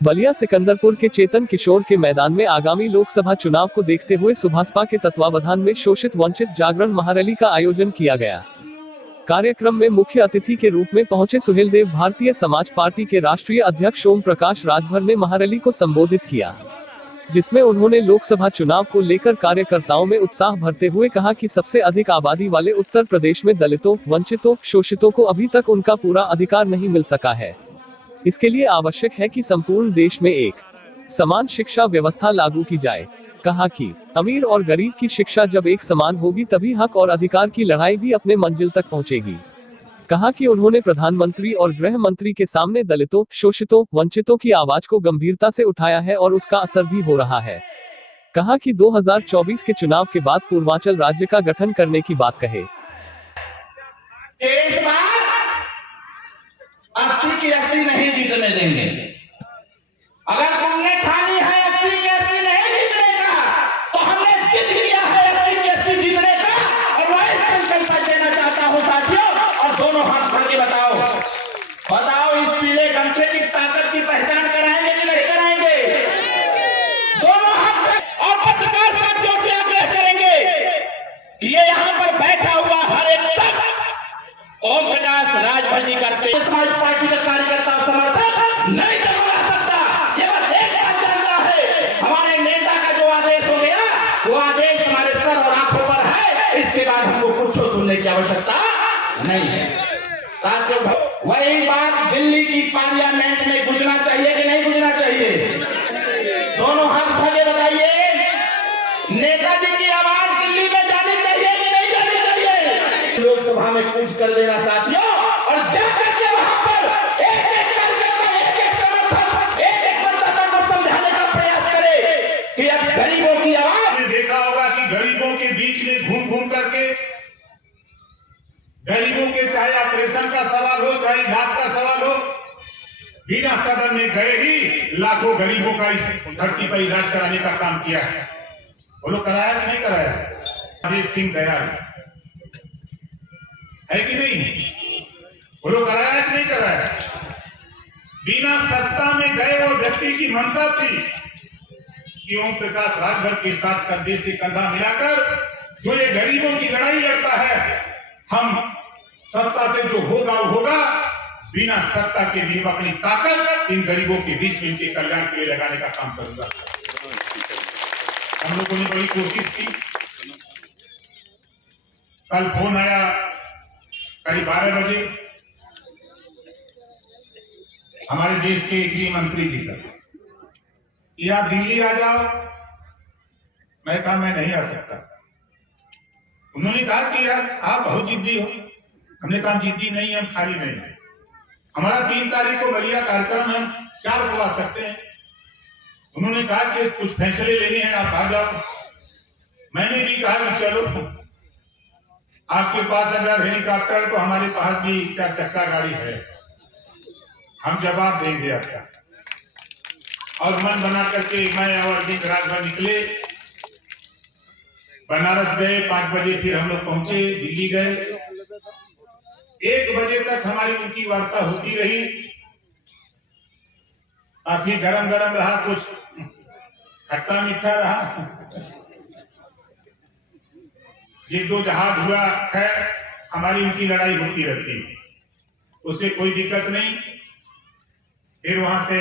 बलिया सिकंदरपुर के चेतन किशोर के मैदान में आगामी लोकसभा चुनाव को देखते हुए सुभासपा के तत्वावधान में शोषित वंचित जागरण महारैली का आयोजन किया गया। कार्यक्रम में मुख्य अतिथि के रूप में पहुंचे सुहेलदेव भारतीय समाज पार्टी के राष्ट्रीय अध्यक्ष ओम प्रकाश राजभर ने महारैली को संबोधित किया, जिसमें उन्होंने लोकसभा चुनाव को लेकर कार्यकर्ताओं में उत्साह भरते हुए कहा कि सबसे अधिक आबादी वाले उत्तर प्रदेश में दलितों, वंचितों, शोषितों को अभी तक उनका पूरा अधिकार नहीं मिल सका है। इसके लिए आवश्यक है कि संपूर्ण देश में एक समान शिक्षा व्यवस्था लागू की जाए। कहा कि अमीर और गरीब की शिक्षा जब एक समान होगी तभी हक और अधिकार की लड़ाई भी अपने मंजिल तक पहुंचेगी। कहा कि उन्होंने प्रधानमंत्री और गृह मंत्री के सामने दलितों, शोषितों, वंचितों की आवाज को गंभीरता से उठाया है और उसका असर भी हो रहा है। कहा कि 2024 के चुनाव के बाद पूर्वांचल राज्य का गठन करने की बात कहे। 80 की 80 नहीं जीतने देंगे। अगर तुमने ठानी है 80 की 80 नहीं जीतने का, तो हमने जिद लिया है 80 की 80 जीतने का, और वही संकल्प देना चाहता हूं साथियों। और दोनों हाथ भर के बताओ इस पीले गमछे की ताकत की पहचान कराएंगे कि नहीं कराएंगे? दोनों हाथ। और पत्रकार साथियों से आग्रह करेंगे कि ये यहाँ पर बैठा हुआ हर एक शख्स ओम प्रकाश राजभर जी करते समाज पार्टी का कार्यकर्ता समर्थक नहीं करवा सकता। ये बस एक बात जानता है, हमारे नेता का जो आदेश हो गया वो आदेश हमारे सर और आंखों पर है। इसके बाद हमको कुछ सुनने की आवश्यकता नहीं है। साथियों, वही बात दिल्ली की पार्लियामेंट में गुजरना चाहिए कि नहीं गुजरना चाहिए? दोनों हाथ उठाके बताइए, नेताजी की आवाज दिल्ली में जानी चाहिए कि नहीं जानी चाहिए? लोकसभा में कूच कर देना साथियों, और जाकर के वहां पर एक कार्यकर्ता, एक समर्थक, एक मतदाता को समझाने का प्रयास करे कि अब गरीबों की आवाज। आपने देखा होगा कि गरीबों के बीच में घूम घूम करके गरीबों के चाहे ऑपरेशन का सवाल हो, चाहे इलाज का सवाल हो, बिना सदन में गए ही लाखों गरीबों का इस धरती पर इलाज कराने का काम किया है। वो लोग कराया कि नहीं कराया? राजेश सिंह दयाल है कि नहीं? वो लोग कराया कि नहीं कराया? बिना सत्ता में गए वो व्यक्ति की मंशा थी कि ओम प्रकाश राजभर के साथ कंधे से कंधा मिलाकर जो ये गरीबों की लड़ाई लड़ता है, हम सत्ता से जो होगा वो होगा, बिना सत्ता के भी अपनी ताकत इन गरीबों के बीच में इनके कल्याण के लिए लगाने का काम करूंगा। हम लोगों ने बड़ी कोशिश की। कल फोन आया करीब 12 बजे हमारे देश के गृह मंत्री जी का कि आप दिल्ली आ जाओ। मैं कहा मैं नहीं आ सकता। उन्होंने कहा कि यार आप बहुत जिद्दी हो। हमने कहा जिद्दी नहीं, हम खाली नहीं है। हमारा 3 तारीख को बलिया कार्यक्रम है, हम 4 को आ सकते हैं। उन्होंने कहा कि कुछ फैसले लेने हैं, आप आ जाओ। मैंने भी कहा कि चलो, आपके पास अगर हेलीकॉप्टर तो हमारे पास भी 4 चक्का गाड़ी है, हम जवाब देंगे आपका। और मन बना करके मैं और अरविंद राजभर निकले, बनारस गए। 5 बजे फिर हम लोग पहुंचे, दिल्ली गए। 1 बजे तक हमारी उनकी वार्ता होती रही। काफी गरम गरम रहा, कुछ खट्टा मीठा रहा। ये 2 जहाज हुआ। खैर, हमारी उनकी लड़ाई होती रहती, उससे कोई दिक्कत नहीं। फिर वहां से